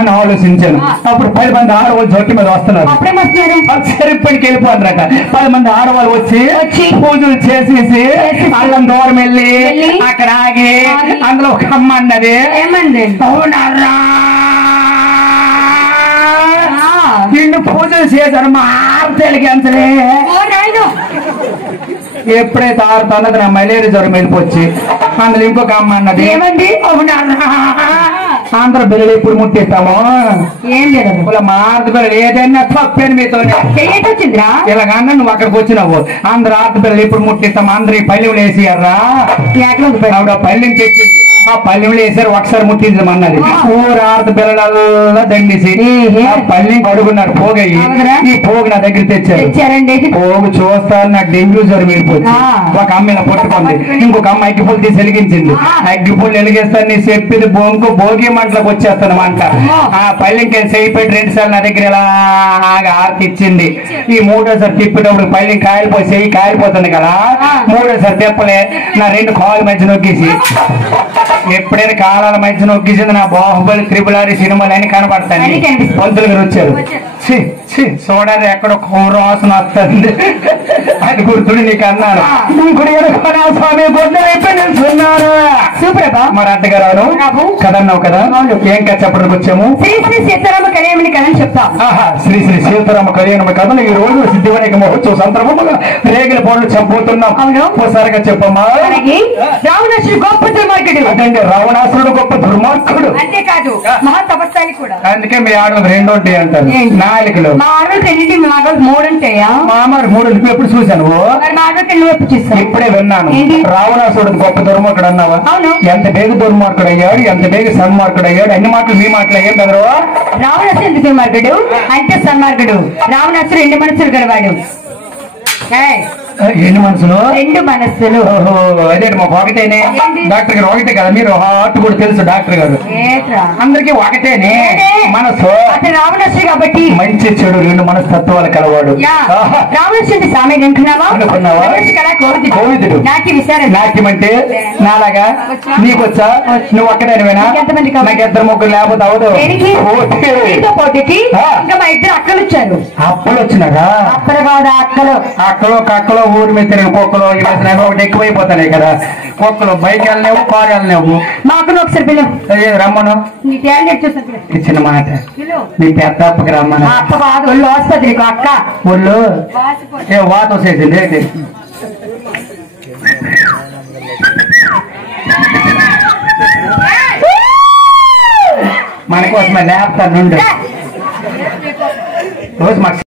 అని ఆలోచించాను. అప్పుడు 10 మంది ఆడవాళ్ళు జొట్టి మీద వస్తున్నారు. సరిపడికి వెళ్ళిపోతారట. 10 మంది ఆడవాళ్ళు వచ్చి పూజలు చేసేసి అల్లం దూరం వెళ్ళి అక్కడ ఆగి అందులో ఒక అమ్మ అన్నది, అవునరా నిన్ను పూజలు చేశారు మా ఆర్తెలిగించలే. ఎప్పుడైతే ఆరుతున్నది నా మలేరియా జ్వరం వెళ్ళిపోచ్చి అందులో ఇంకొక అమ్మ అన్నది, ఏమండి అవునరా ఆంధ్ర బిల్లు ఎప్పుడు ముట్టిస్తాము ఏం లేదు ఇలా మార్త బిల్లలు ఏదైనా తప్పని మీతో వచ్చిందిరా ఇలాగన్నా నువ్వు అక్కడికి వచ్చినావు. ఆంధ్ర ఆర్త బిల్లలు ఎప్పుడు ముట్టిస్తాము అందరు ఈ పల్లెలు వేసియారా ఆవిడ పల్లెని తెచ్చింది. ఆ పల్లెలు వేసారు ఒకసారి ముట్టించమన్నది. ఊరు ఆర్త బిల్లలల్లా దండిసి ఆ పల్లెని అడుగున్నారు పోగయ్యి. ఈ పోగు నా దగ్గర తెచ్చారండి. పోగు చూస్తాను నాకు డెంగ్యూ జ్వరం వెళ్ళిపోయింది. ఒక అమ్మ ఇలా పట్టుకుంది, ఇంకొక అమ్మ అగ్గిపూలు తీసి వెలిగించింది. అగ్గిపూలు వెలిగిస్తాను నీ చెప్పింది బొంకు భోగి మంటలకు వచ్చేస్తాను అంట. ఆ పల్లెకి చేయి పెట్టి 2 సార్లు నా దగ్గర ఇలా ఆర్తి ఇచ్చింది. ఈ 3ఓసారి తిప్పేటప్పుడు పల్లె కాయలిపోయి చెయ్యి కాయలిపోతుంది కదా. 3ఓసారి తెప్పలే నా 2 కాళ్ళ మధ్య నొక్కేసి ఎప్పుడైనా కాలాల మధ్య నొక్కేసింది నా బాహుబలి త్రిపులారి సినిమాలు అని కనబడతాయి. పంతులు గారు వచ్చారు. చూడాలి ఎక్కడ కూర వాసన వస్తుంది అది గుర్తుడు నీకు అన్నాను. స్వామి మరి అట్టగారు కదన్నావు కదా ఏం కథ చెప్పడానికి వచ్చాము? శ్రీ శ్రీ సీతారామ కళ్యాణి కథని చెప్తా. శ్రీ శ్రీ సీతారామ కళ్యాణ కథను ఈ రోజు సిద్ధివినాయక మహోత్సవ సందర్భంగా రేగిన పనులు చంపుతున్నాం. ఒకసారిగా చెప్పమ్మా. రావణాసుడు గొప్ప దుర్మార్గుడు. అదండి రావణాసురుడు గొప్ప దుర్మార్గుడు. అంతేకాదు మహా తపస్సాలి కూడా. అందుకే మీ ఆడవాళ్ళు 2 ఉంటాయి అంటారు. నాలుగులో మా ఆడవాళ్ళు 2 మా ఆడవాళ్ళు 3 ఉంటాయా? మా అమ్మ 3 నువ్వు ఎప్పుడు చూసాను? మా ఆడవాళ్ళకి నువ్వు ఎప్పుడు చూసావు? ఇప్పుడే విన్నాను. రావణాసురుడు గొప్ప దుర్మార్గుడు అన్నావా? ఎంత బేగ దుర్మార్గుడు అయ్యాడు, ఎంత బేగ సన్మార్గుడు అయ్యాడు. అన్ని మాటలు మీ మాటలు అయ్యాడు కదా. రావణాసుడు ఎంత దుర్మార్గుడు అంటే సన్మార్గుడు. రావణాసుడు 2 మనసులు గలవాడు. ఎన్ని మనసులు? 2 మనస్సులు. అదే మా ఒకటేనే. డాక్టర్ గారు ఒకటే కదా. మీరు హార్ట్ కూడా తెలుసు డాక్టర్ గారు. అందరికి ఒకటేనే మనసు. రావణాసుడు కాబట్టి మంచి చెడు 2 మనస్తత్వాలు కలవాడు. రావణాసుడు సామెత అనుకున్నావా? కోవిదుడు. నాట్యం అంటే నాలాగా నీకొచ్చా? నువ్వు ఒక్కడేనా? నాకు 2 ముగ్గురు లేకపోతే అవదు. పోటీకి ఇంకా మా 2 అక్కలు వచ్చారు. అప్పులు వచ్చినారా? అక్కలు కాదా అక్కలు. అక్కలో కక్కలో ఊరి మీద తిరిగిన కుక్కలు ఈ మధ్యన ఒకటి ఎక్కువైపోతాయి కదా. కుక్కలు బైక్ వెళ్ళలేవు, కారు వెళ్ళలేవు. మా అక్కను ఒకసారి పిలువు. రమ్మను. చిన్న మాట నీ పెద్ద అప్పకి రమ్మను. అప్ప కాదు ఒళ్ళు ఆసుపత్రికి అక్క. ఒళ్ళు ఏ వాత వచ్చేసింది ఏంటి? మన కోసమే లేపుతాను రోజు మాకు